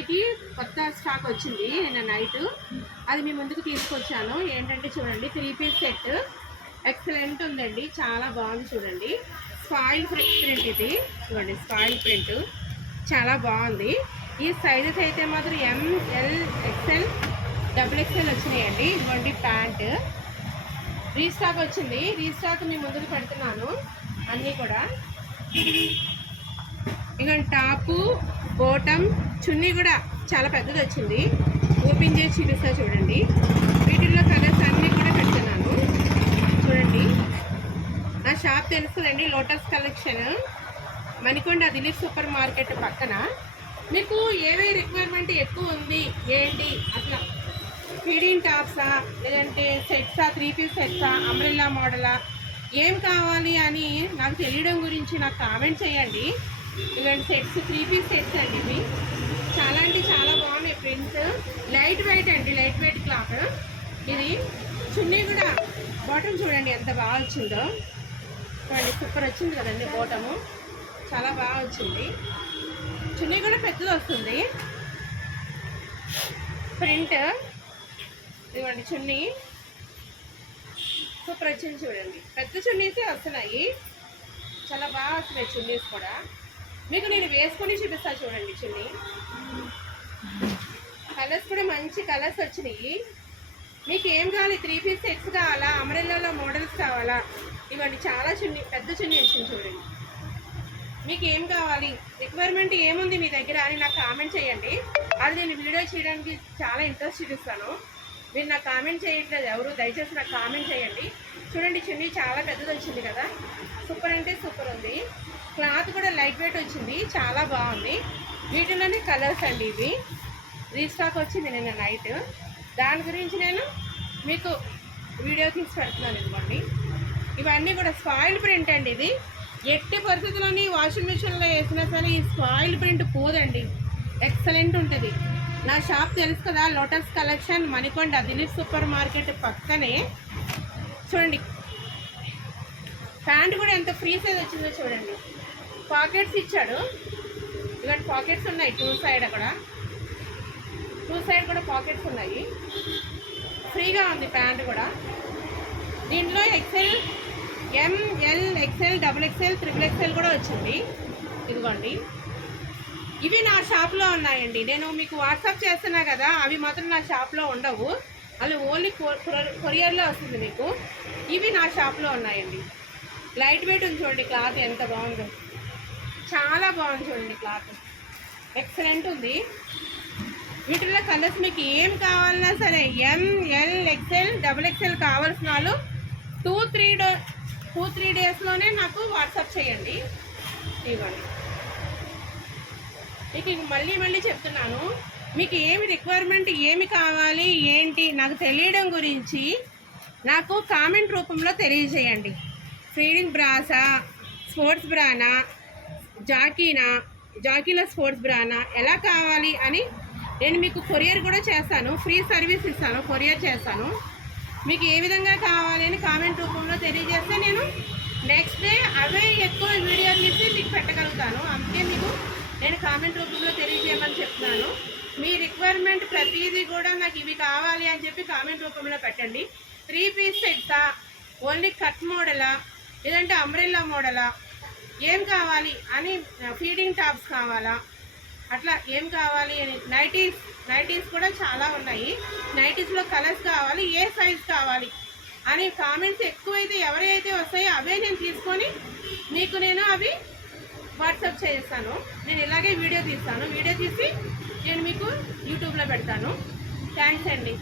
ముందుకి కొత్త స్టాక్ వచ్చింది నిన్న నైట్, అది మీ ముందుకు తీసుకొచ్చాను. ఏంటంటే చూడండి, 3 పీస్ సెట్ ఎక్సలెంట్ ఉందండి, చాలా బాగుంది. చూడండి స్పాయిల్ ప్రింట్, ఇది చూడండి స్పాయిల్ ప్రింట్ చాలా బాగుంది. ఈ సైజెస్ అయితే మాత్రం ML XL XXL వచ్చినాయండి. ఇదిగోండి ప్యాంట్ రీస్టాక్ వచ్చింది, రీస్టాక్ మీ ముందుకు పెడుతున్నాను అన్నీ కూడా. ఇక టాపు బోటం చున్నీ కూడా చాలా పెద్దది వచ్చింది, ఓపెన్ చేసి చూపిస్తా చూడండి. వీటిల్లో కలర్స్ అన్నీ కూడా పెడుతున్నాను చూడండి. నా షాప్ తెలుస్తుందండి, lotus collection, Manikonda Dilip super market పక్కన. మీకు ఏవే రిక్వైర్మెంట్ ఎక్కువ ఉంది ఏంటి, అసలు ఫీడింగ్ టాప్సా లేదంటే సెట్సా, 3 పీస్ సెట్సా, అంబ్రెల్లా మోడలా, ఏం కావాలి అని నాకు తెలియడం గురించి నాకు కామెంట్ చేయండి. ఇలాంటి సెట్స్ 3 పీస్ సెట్స్ అండి, ఇవి చాలా అంటే చాలా బాగున్నాయి. ప్రింట్స్ లైట్ వెయిట్ అండి, లైట్ వెయిట్ క్లాత్. ఇది చున్నీ కూడా బాటమ్ చూడండి ఎంత బాగా వచ్చిందో, చూడండి సూపర్ వచ్చింది కదండి. బాటము చాలా బాగా వచ్చింది, చున్నీ కూడా పెద్దది వస్తుంది. ప్రింట్ ఇదిగోండి, చున్నీ సూపర్ వచ్చింది చూడండి. పెద్ద చున్నీసే వస్తున్నాయి, చాలా బాగా వస్తున్నాయి చున్నీస్ కూడా. మీకు నేను వేసుకొని చూపిస్తాను చూడండి. చున్నీ కలర్స్ కూడా మంచి కలర్స్ వచ్చినాయి. మీకు ఏం కావాలి, 3 పీస్ సెట్స్ కావాలా, అంబ్రెల్లాలో మోడల్స్ కావాలా, ఇవన్నీ చాలా చున్నీ, పెద్ద చున్నీ వచ్చింది చూడండి. మీకు ఏం కావాలి, రిక్వైర్మెంట్ ఏముంది మీ దగ్గర అని నాకు కామెంట్ చేయండి. అది నేను వీడియో చేయడానికి చాలా ఇంట్రెస్ట్ చూపిస్తాను. మీరు నాకు కామెంట్ చేయట్లేదు ఎవరు, దయచేసి నాకు కామెంట్ చేయండి. చూడండి చున్నీ చాలా పెద్దది వచ్చింది కదా, సూపర్ అంటే సూపర్ ఉంది. క్లాత్ కూడా లైట్ వెయిట్ వచ్చింది, చాలా బాగుంది. వీటిలోనే కలర్స్ అండి, ఇవి రీస్టాక్ వచ్చింది నిన్న నైట్, దాని గురించి నేను మీకు వీడియో తీసి పెడుతున్నాను. ఇదిగోండి ఇవన్నీ కూడా స్పాయిల్ ప్రింట్ అండి. ఇది ఎట్టి పరిస్థితుల్లోని వాషింగ్ మిషన్లో వేసినా సరే ఈ స్పాయిల్ ప్రింట్ పోదండి, ఎక్సలెంట్ ఉంటుంది. నా షాప్ తెలుసు కదా, lotus collection, Manikonda Dilip super market పక్కనే. చూడండి ప్యాంట్ కూడా ఎంత ఫ్రీ సైజ్ వచ్చిందో చూడండి. పాకెట్స్ ఇచ్చాడు, ఇలాంటి పాకెట్స్ ఉన్నాయి 2 సైడ్, అక్కడ 2 సైడ్ కూడా పాకెట్స్ ఉన్నాయి. ఫ్రీగా ఉంది ప్యాంట్ కూడా. దీంట్లో XL ML XL XXL XXL కూడా వచ్చింది. ఇదిగోండి ఇవి నా షాప్లో ఉన్నాయండి. నేను మీకు వాట్సాప్ చేస్తున్నా కదా, అవి మాత్రం నా షాప్లో ఉండవు, అవి ఓన్లీ కొరియర్లో వస్తుంది మీకు. ఇవి నా షాప్లో ఉన్నాయండి. లైట్ వెయిట్ ఉంది చూడండి, క్లాత్ ఎంత బాగుందో, చాలా బాగుంది చూడండి, క్లాత్ ఎక్సలెంట్ ఉంది. వీటిల్లో కలర్స్ మీకు ఏం కావాలన్నా సరే ML XL XXL కావాల్సిన వాళ్ళు 2-3 డేస్లోనే నాకు వాట్సాప్ చేయండి. ఇవ్వండి, మీకు మళ్ళీ చెప్తున్నాను, మీకు ఏమి రిక్వైర్మెంట్ ఏమి కావాలి ఏంటి నాకు తెలియడం గురించి నాకు కామెంట్ రూపంలో తెలియజేయండి. ఫీడింగ్ బ్రాసా, స్పోర్ట్స్ బ్రానా, జాకీలో స్పోర్ట్స్ బ్రానా ఎలా కావాలి అని నేను మీకు కొరియర్ కూడా చేస్తాను, ఫ్రీ సర్వీస్ ఇస్తాను, కొరియర్ చేస్తాను. మీకు ఏ విధంగా కావాలి అని కామెంట్ రూపంలో తెలియజేస్తే నేను నెక్స్ట్ డే అవే ఎక్కువ వీడియో తీసి మీకు పెట్టగలుగుతాను. అందుకే మీకు నేను కామెంట్ రూపంలో తెలియజేయమని చెప్తున్నాను. మీ రిక్వైర్మెంట్ ప్రతిదీ కూడా నాకు ఇవి కావాలి అని చెప్పి కామెంట్ రూపంలో పెట్టండి. 3 పీస్ సెట్సా, ఓన్లీ కట్ మోడలా, లేదంటే అంబ్రెల్లా మోడలా, ఏం కావాలి అని, ఫీడింగ్ టాప్స్ కావాలా, అట్లా ఏం కావాలి అని. నైటీస్ కూడా చాలా ఉన్నాయి, నైటీస్లో కలర్స్ కావాలి, ఏ సైజ్ కావాలి అని కామెంట్స్ ఎక్కువైతే ఎవరైతే వస్తాయో అవే నేను తీసుకొని మీకు నేను అవి వాట్సాప్ చేస్తాను. నేను ఇలాగే వీడియో తీస్తాను, వీడియో తీసి నేను మీకు యూట్యూబ్లో పెడతాను. థ్యాంక్స్ అండి.